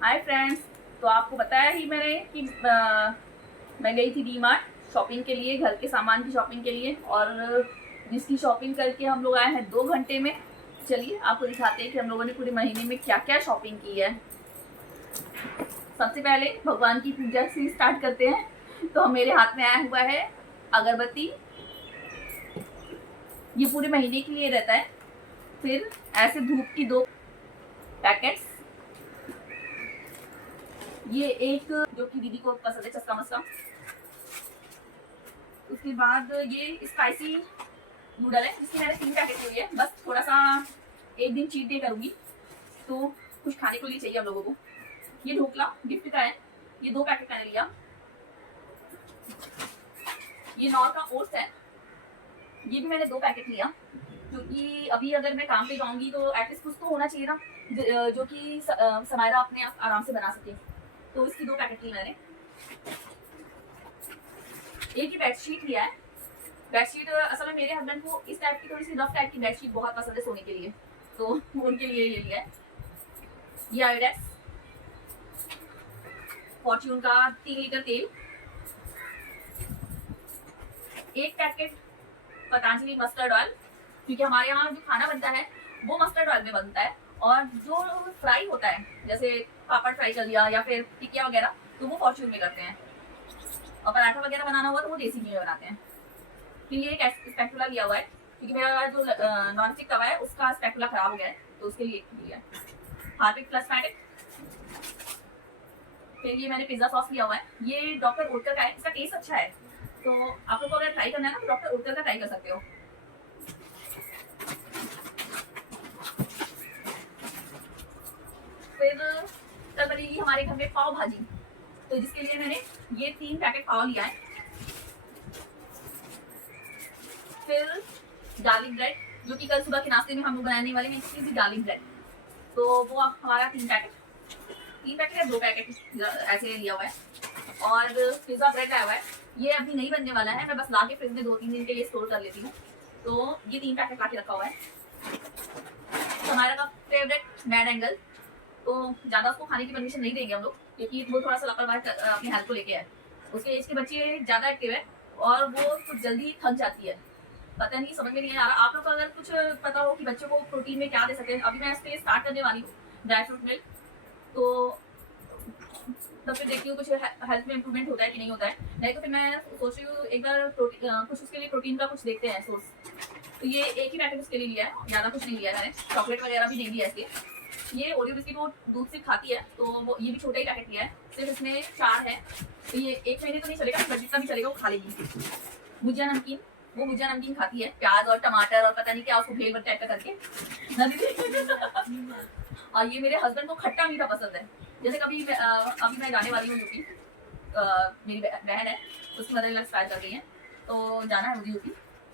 Hi friends. तो आपको बताया ही मैंने कि मैं गई थी डी मार्ट शॉपिंग के लिए, घर के सामान की शॉपिंग के लिए, और जिसकी शॉपिंग करके हम लोग आए हैं 2 घंटे में। चलिए आपको दिखाते हैं कि हम लोगों ने पूरे महीने में क्या क्या शॉपिंग की है। सबसे पहले भगवान की पूजा से स्टार्ट करते हैं। तो मेरे हाथ में आया हुआ है अगरबत्ती, ये पूरे महीने के लिए रहता है। फिर ऐसे धूप की 2 पैकेट्स, ये एक जो कि दीदी को पसंद है, चस्का मस्का। उसके बाद ये स्पाइसी नूडल है जिसकी मैंने 3 पैकेट ली है। बस थोड़ा सा एक दिन चीट डे करूंगी तो कुछ खाने को लिए चाहिए हम लोगों को। ये ढोकला गिफ्ट का है, ये 2 पैकेट मैंने लिया। ये नॉर का ओट्स है, ये भी मैंने 2 पैकेट लिया, क्योंकि अभी अगर मैं काम पे जाऊंगी तो एटलीस्ट कुछ तो होना चाहिए ना जो कि समायरा अपने आप आराम से बना सके। तो इसकी 2 पैकेट ली मैंने। एक ही बेडशीट लिया है। बेडशीट असल में मेरे हस्बैंड को इस टाइप की थोड़ी सी रफ टाइप की बेडशीट बहुत पसंद है सोने के लिए, तो उनके लिए ये लिया है। ये आयोडेक्स फॉर्च्यून का 3 लीटर तेल, 1 पैकेट पतंजलि मस्टर्ड ऑयल, क्योंकि हमारे यहाँ जो खाना बनता है वो मस्टर्ड ऑयल में बनता है, और जो फ्राई होता है जैसे पापड़ फ्राई कर लिया या फिर टिकिया वगैरह तो वो फॉर्च्यून में करते हैं, और पराठा वगैरह बनाना हुआ तो वो देसी घी में बनाते हैं। फिर ये एक स्पैटुला लिया हुआ है, क्योंकि मेरा जो नॉन स्टिक तवा है उसका स्पैटुला खराब हो गया है, तो उसके लिए लिया है। Harpic plus packet. फिर ये मैंने पिज्जा सॉस लिया हुआ है, ये डॉक्टर ओटकर का है, इसका टेस्ट अच्छा है, तो आप लोग को अगर ट्राई करना है ना तो डॉक्टर ओटकर का ट्राई कर सकते हो। फिर कल बनेगी हमारे घर में पाव भाजी, तो जिसके लिए मैंने ये 3 पैकेट पाव लिया है। फिर गार्लिक ब्रेड, जो कि कल सुबह के नाश्ते में हम लोग बनाने वाले हैं, चीज़ी गार्लिक ब्रेड, तो वो हमारा 3 पैकेट या 2 पैकेट ऐसे लिया हुआ है। और पिज्ज़ा ब्रेड आया हुआ है, ये अभी नहीं बनने वाला है, मैं बस ला के फ्रिज में 2-3 दिन के लिए स्टोर कर लेती हूँ, तो ये 3 पैकेट ला के रखा हुआ है। हमारा का फेवरेट मैड एंगल, तो ज़्यादा उसको खाने की परमिशन नहीं देंगे हम लोग, क्योंकि वो थोड़ा सा लापरवाही अपनी हेल्थ को लेके है। उसके एज के बच्चे ज़्यादा एक्टिव है और वो कुछ जल्दी थक जाती है, पता नहीं समझ में नहीं आ रहा। आप लोग को अगर कुछ पता हो कि बच्चों को प्रोटीन में क्या दे सकते हैं, अभी मैं इस पर स्टार्ट करने वाली हूँ ड्राई फ्रूट मिल्क, तो तब फिर देखती हूँ कुछ हेल्थ में इंप्रूवमेंट होता है कि नहीं होता है। नहीं तो फिर मैं सोच रही हूँ एक बार कुछ उसके लिए प्रोटीन का कुछ देखते हैं सोर्स। तो ये एक ही पैकेट उसके लिए लिया है, ज़्यादा कुछ नहीं लिया है मैंने। चॉकलेट वगैरह भी नहीं लिया इसके। ये ओरियो बिस्किट वो दूध से खाती है, तो वो ये भी छोटा ही पैकेट लिया है, सिर्फ इसमें 4 है, तो ये 1 महीने तो नहीं चलेगा, बट जितना भी चलेगा वो खा लेगी। भुजिया नमकीन, वो भुजिया नमकीन खाती है, प्याज और टमाटर और पता नहीं क्या उसको फ्लेवर टाइप का करके ना दीदी। और ये मेरे हस्बैंड को खट्टा मीठा पसंद है, जैसे कभी अभी मैं जाने वाली हूँ यूपी, मेरी बहन है, उसकी मदर इन लॉ एक्सपायर कर गई है, तो जाना है मुझे यूपी।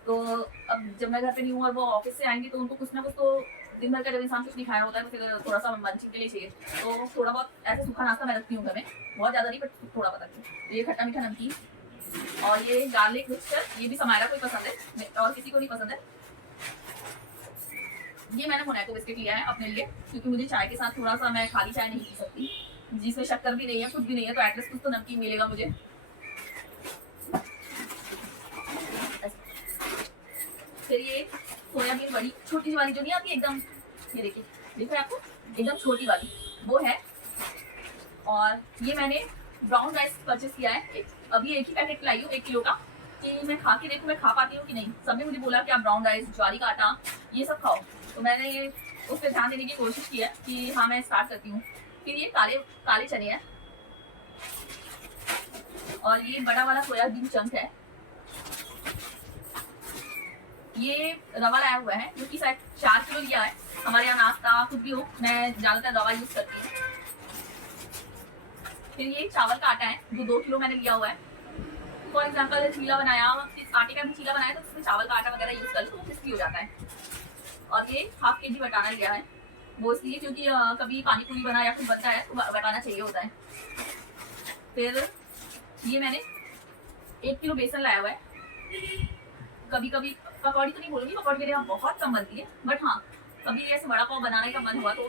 तो अब जब मैं घर पे नहीं हूँ और वो ऑफिस से आएंगे तो उनको कुछ ना कुछ तो दिन भर का जब इंसान कुछ नहीं खाया होता है तो फिर थोड़ा सा मंचिंग के लिए चाहिए, तो थोड़ा बहुत ऐसे सूखा नाश्ता मैं रखती हूँ घर में, बहुत ज़्यादा नहीं बट थोड़ा बहुत रखती हूँ। तो ये खट्टा मीठा नमकीन और ये गार्लिक मिक्सचर, ये भी समायरा को ही पसंद है और किसी को नहीं पसंद है। ये मैंने मोनाको बिस्किट लिया है अपने लिए, क्योंकि मुझे चाय के साथ थोड़ा सा, मैं खाली चाय नहीं पी सकती जिसमें शक्कर भी नहीं है, कुछ भी नहीं है, तो एटलीस्ट कुछ तो नमकीन मिलेगा मुझे। फिर ये सोयाबीन बड़ी छोटी वाली जो नहीं आती एकदम, ये देखिए, देखो आपको एकदम छोटी वाली वो है। और ये मैंने ब्राउन राइस परचेस किया है, अभी एक ही पैकेट लाई हूँ 1 किलो का, कि मैं खा के देखूँ मैं खा पाती हूँ कि नहीं। सबने मुझे बोला कि आप ब्राउन राइस, ज्वारी का आटा ये सब खाओ, तो मैंने उस पर ध्यान देने की कोशिश की है कि हाँ मैं स्टार्ट करती हूँ। फिर ये काले काले चने हैं, और ये बड़ा वाला सोयाबीन चंक है। ये रवा लाया हुआ है, जो कि शायद 4 किलो लिया है। हमारे यहाँ नाश्ता कुछ भी हो, मैं ज़्यादातर रवा यूज़ करती हूँ। फिर ये चावल का आटा है जो 2 किलो मैंने लिया हुआ है। फॉर एग्जाम्पल चीला बनाया, आटे का भी चीला बनाया तो उसमें चावल का आटा वगैरह यूज़ कर तो क्रिस्पी हो जाता है। और ये ½ kg बटाना लिया है, वो इसलिए क्योंकि कभी पानी पूरी बना या कुछ बनता है तो बटाना चाहिए होता है। फिर ये मैंने 1 किलो बेसन लाया हुआ है। कभी कभी पकौड़ी तो नहीं बोलूँगी, पकौड़ी मेरे यहाँ बहुत कम बनती है, बट हाँ कभी ऐसे बड़ा पाव बनाने का मन हुआ तो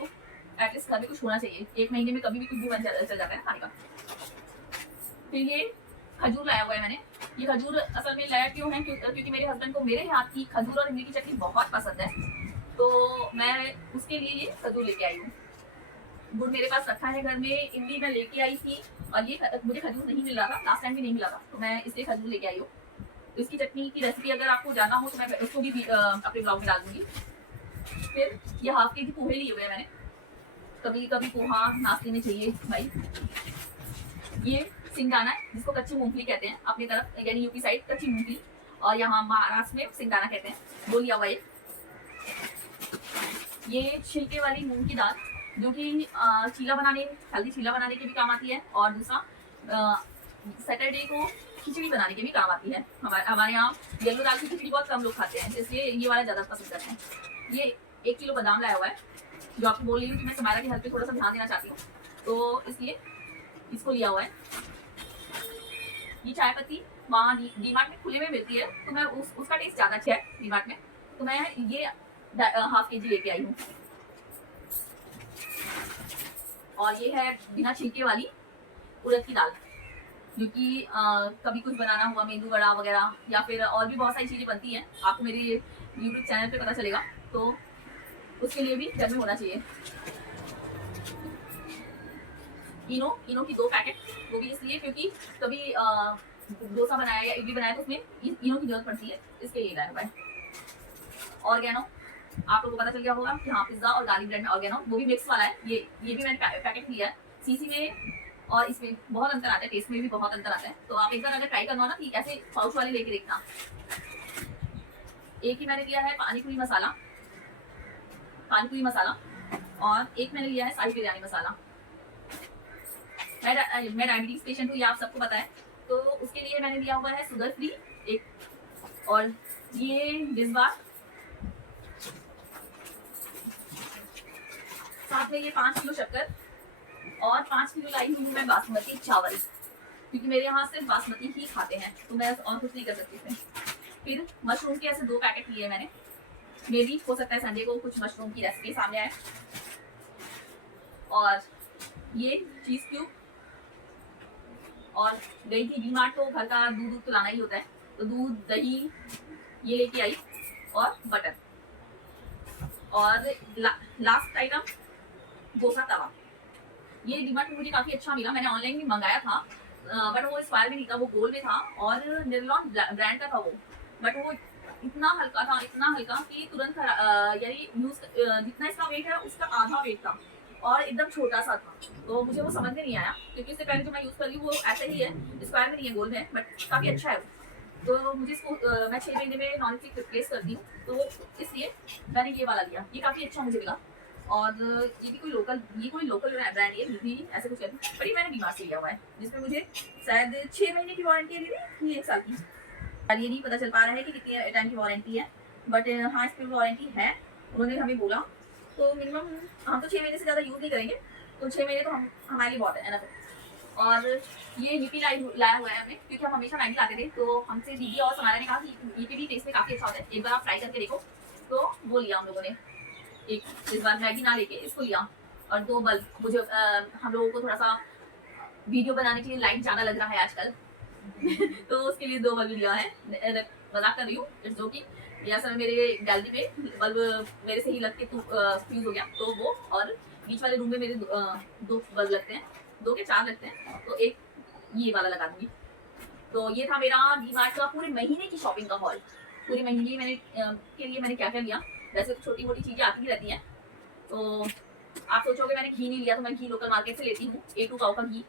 एटलीस्ट घर में कुछ होना चाहिए, 1 महीने में कभी भी कुछ भी बन चल जाता है खाने का। फिर ये खजूर लाया हुआ है मैंने। ये खजूर असल में लाया क्यों है, क्योंकि मेरे हस्बैंड को मेरे हाथ की खजूर और इमली की चटनी बहुत पसंद है, तो मैं उसके लिए ये खजूर लेके आई हूँ। गुड़ मेरे पास रखा है घर में, इमली मैं लेके आई थी, और ये मुझे खजूर नहीं मिल रहा था, लास्ट टाइम भी नहीं मिला था, तो मैं इसलिए खजूर लेके आई हूँ। तो इसकी चटनी की रेसिपी अगर आपको जानना हो तो मैं उसको भी अपने ब्लॉग में डाल दूंगी। फिर ये हाफ के जी पोहे लिए हुए हैं मैंने, कभी कभी पोहा नाश्ते में चाहिए भाई। ये सिंगदाना है, जिसको कच्ची मूंगफली कहते हैं अपनी तरफ, यानी यूपी साइड कच्ची मूंगफली, और यहाँ महाराष्ट्र में सिंगदाना कहते हैं, वो लिया हुआ है। ये छिलके वाली मूंग की दाल, जो कि चीला बनाने, हेल्दी चीला बनाने के भी काम आती है, और दूसरा सैटरडे को खिचड़ी बनाने के भी काम आती है। हमारे यहाँ येलो दाल की खिचड़ी बहुत कम लोग खाते हैं, इसलिए ये वाला ज़्यादा पसंद करते हैं। ये 1 किलो बादाम लाया हुआ है, जो आपको बोल रही हूँ कि मैं समारा की हेल्थ पे थोड़ा सा ध्यान देना चाहती हूँ, तो इसलिए इसको लिया हुआ है। ये चाय पत्ती वहाँ डीमार्ट में खुले में मिलती है, तो मैं उसका टेस्ट ज़्यादा अच्छा है डीमार्ट में, तो मैं ये हाफ के जी लेके आई हूँ। और ये है बिना छिलके वाली उड़द की दाल, जो कि कभी कुछ बनाना हुआ, मेंदू वड़ा वगैरह, या फिर और भी बहुत सारी चीज़ें बनती हैं, आपको मेरे यूट्यूब चैनल पे पता चलेगा, तो उसके लिए भी घर में होना चाहिए। इनो की 2 पैकेट, वो भी इसलिए क्योंकि कभी डोसा बनाया या इडली बनाया तो उसमें इनो की जरूरत पड़ती है, इसके लिए लाया हुआ है। ऑर्गेनो, आप लोगों को पता चल गया होगा कि हाँ, पिज्जा और गार्लिक ब्रेड में ऑर्गेनो, वो भी मिक्स वाला है। ये भी मैंने पैकेट लिया है। सीसी में और इसमें बहुत अंतर आता है, टेस्ट में भी बहुत अंतर आता है, तो आप एक बार अगर ट्राई करना हो ना कि ऐसे पाउच वाले लेके देखना। एक ही मैंने लिया है पानी पूरी मसाला, और एक मैंने लिया है शाही बिरयानी मसाला। मैं डायबिटीज पेशेंट हूँ, ये आप सबको पता है, तो उसके लिए मैंने लिया हुआ है शुगर फ्री एक, और ये डिशबार, साथ में ये 5 किलो शक्कर, और 5 किलो लाई हूँ मैं बासमती चावल, क्योंकि मेरे यहाँ सिर्फ बासमती ही खाते हैं, तो मैं और कुछ नहीं कर सकती इसमें। फिर मशरूम के ऐसे 2 पैकेट लिए मैंने, मे भी हो सकता है संडे को कुछ मशरूम की रेसिपी सामने आए। और ये चीज क्यूब, और गई थी डीमार्ट, तो घर का दूध तो लाना ही होता है, तो दूध दही ये लेके आई, और बटर, और लास्ट आइटम डोसा तवा। ये डीमार्ट में मुझे काफी अच्छा मिला, मैंने ऑनलाइन भी मंगाया था, बट वो एक्सपायर भी नहीं था, वो गोल्ड में था, और निर्लॉन ब्रांड का था वो, बट वो इतना हल्का कि तुरंत यानी यूज जितना इसका वेट है उसका आधा वेट था, और एकदम छोटा सा था, तो मुझे वो समझ में नहीं आया, क्योंकि इससे पहले जो मैं यूज कर रही हूँ वो ऐसे ही है, एक्सपायर में नहीं है, गोल्ड है, बट काफी अच्छा है। तो मुझे इसको मैं 6 महीने में नॉन स्टिक रिप्लेस करती हूँ, तो इसलिए मैंने ये वाला लिया, ये काफी अच्छा मुझे मिला। और ये भी कोई लोकल ब्रांड है, ये भी ऐसे कुछ कहते हैं, पर ये मैंने डीमार्ट से लिया हुआ है, जिसमें मुझे शायद 6 महीने की वारंटी दी थी, 1 साल की। और ये नहीं पता चल पा रहा है कि कितनी टाइम की वारंटी है, बट हाँ, इस पर वारंटी है, उन्होंने हमें बोला, तो मिनिमम हम तो 6 महीने से ज़्यादा यूज़ नहीं करेंगे, तो 6 महीने तो हमारे लिए बहुत है ना। और ये यूपी लाया हुआ है हमने, क्योंकि हम हमेशा मैगी लाते थे, तो हमसे दीदी और समारा ने कहा कि यूपी भी टेस्ट में काफ़ी अच्छा होता है, एक बार आप ट्राई करके देखो, तो वो लिया हम लोगों ने। एक इस बार मैगी ना लेके इसको लिया, और 2 बल्ब, मुझे हम लोगों को थोड़ा सा वीडियो बनाने के लिए लाइट ज़्यादा लग रहा है आजकल तो उसके लिए 2 बल्ब लिया है, मजाक कर रही हूँ, इट्स जोकिंग। ये असल मेरे गैलरी पे बल्ब मेरे से ही लग के फ्यूज हो गया, तो वो, और बीच वाले रूम में मेरे 2 बल्ब लगते हैं, 2 के 4 लगते हैं, तो एक ये वाला लगा दूंगी। तो ये था मेरा डीमार्ट का पूरे महीने की शॉपिंग का हॉल। पूरे महीने मैंने क्या क्या लिया, वैसे तो छोटी मोटी चीजें आती ही रहती हैं, तो आप सोचोगे मैंने घी नहीं लिया, तो मैं घी लोकल मार्केट से लेती हूँ, A2 काऊ का घी,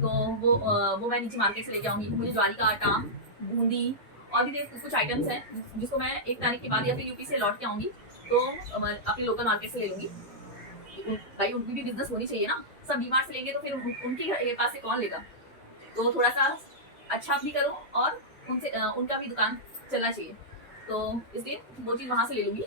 तो वो मैं नीचे मार्केट से लेके आऊंगी। मुझे ज्वारी का आटा, बूंदी, और भी कुछ आइटम्स हैं जिसको मैं 1 तारीख के बाद या फिर यूपी से लौट के आऊंगी, तो अपनी लोकल मार्केट से ले लूंगी, भाई उनकी भी बिजनेस होनी चाहिए ना, सब डीमार्ट से लेंगे तो फिर उनके पास से कौन लेगा, तो थोड़ा सा अच्छा भी करो, और उनसे उनका भी दुकान चलना चाहिए, तो इसलिए वो चीज़ वहाँ से ले लूँगी।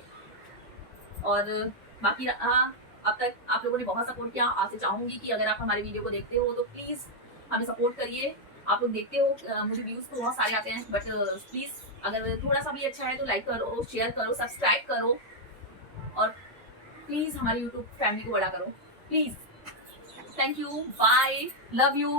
और बाकी अब तक आप लोगों ने बहुत सपोर्ट किया, आपसे चाहूँगी कि अगर आप हमारे वीडियो को देखते हो तो प्लीज़ हमें सपोर्ट करिए। आप लोग देखते हो, मुझे व्यूज़ तो बहुत सारे आते हैं, बट प्लीज़ अगर थोड़ा सा भी अच्छा है तो लाइक करो, शेयर करो, सब्सक्राइब करो, और प्लीज़ हमारे यूट्यूब फैमिली को बड़ा करो। Please. Thank you, bye, love you.